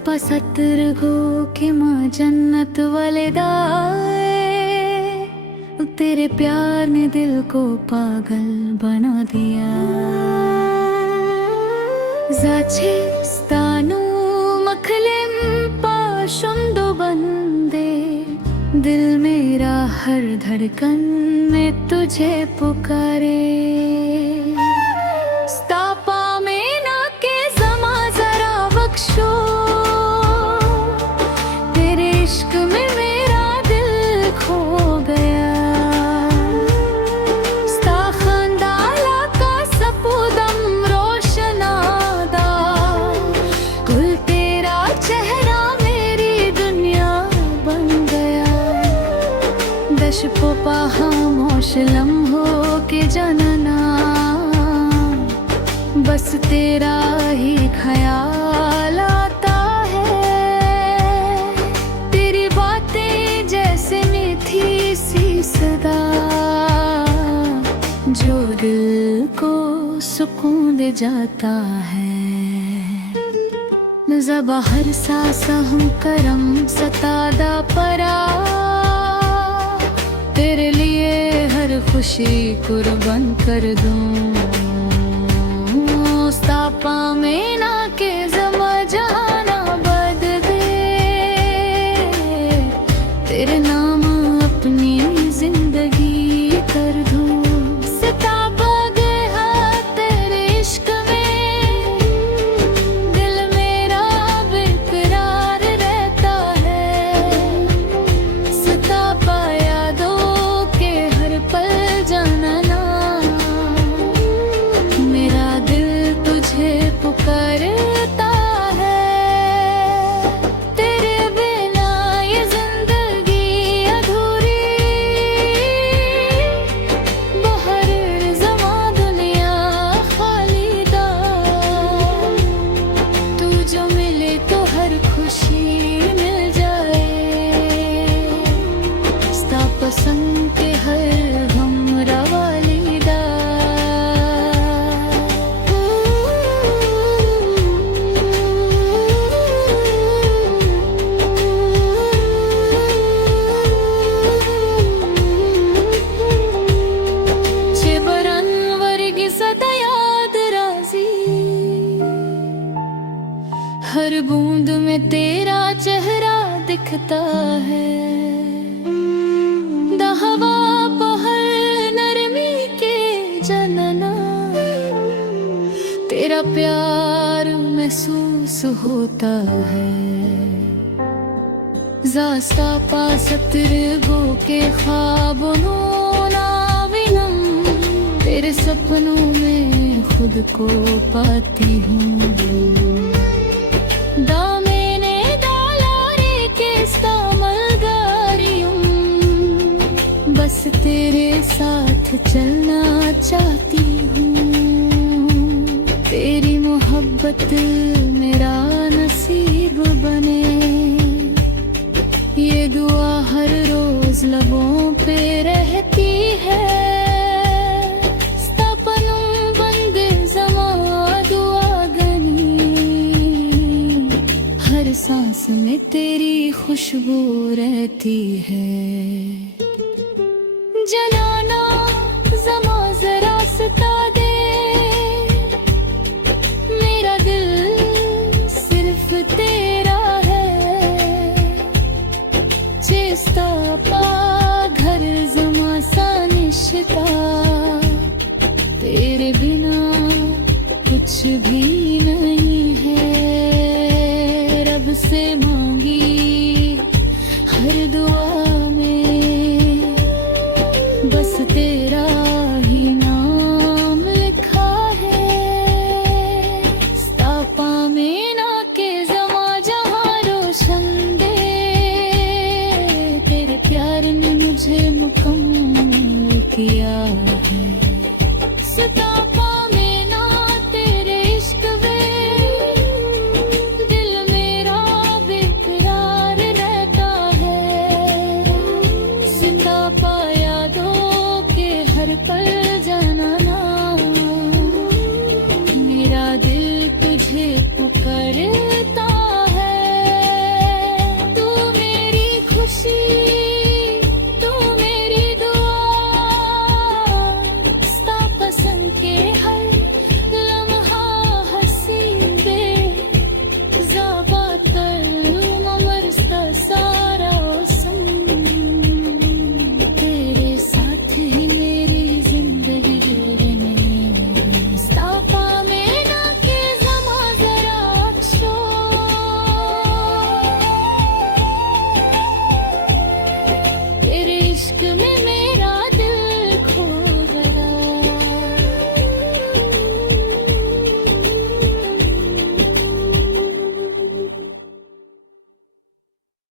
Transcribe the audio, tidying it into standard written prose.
सपा सतर गो के माँ जन्नत वाले दाए, तेरे प्यार ने दिल को पागल बना दिया। जाचे स्तानु मखलिम पाशुंदो बंदे, दिल मेरा हर धड़कन में तुझे पुकारे। स्तापा में ना के समा जरा बख्शो, तेरे इश्क में मेरा दिल खो गया। स्ता खंदाला का सपुदम रोशनादा, कुल तेरा चेहरा मेरी दुनिया बन गया। दश पोपा खामोश लम्हों के जनना, बस तेरा ही ख्याल आता है। तेरी बातें जैसे मीठी सी सदा, जो दिल को सुकून दे जाता है। ज़बा हर सांस हम करम सतादा परा, तेरे लिए हर खुशी कुर्बान कर दूं। स्तापा में ना के जमा जाना बद दे, तेरे नाम अपनी जिंदगी कर दूं। सिताबा गया तेरे इश्क में, दिल मेरा बेकरार रहता है। सिताबा यादों के हर पल जानना, मेरा दिल तुझे पुकारता है। तेरे बिना ये जिंदगी अधूरी, बाहर ज़मा दुनिया खाली दा। तू जो मिले तो हर खुशी मिल जाए। स्ता पसंद के हर हमरा वाली दा। हर बूंद में तेरा चेहरा दिखता है। दहवा पहर नरमी के जनना, तेरा प्यार महसूस होता है। ज़ास्ता पा सतर गो के ख्वाबों ना विनम, तेरे सपनों में खुद को पाती हूँ। दामने दालारे के स्तामलगारियों, बस तेरे साथ चलना चाहती हूँ। तेरी मोहब्बत मेरा नसीब बने, ये दुआ हर रोज लबों पे रहती है। हर सांस में तेरी खुशबू रहती है। जनाना ज़मा ज़रा सता दे, मेरा दिल सिर्फ तेरा है। चेस्ता पा घर ज़मा सा निश्ता, तेरे बिना कुछ भी नहीं है। रब से मांगी हर दुआ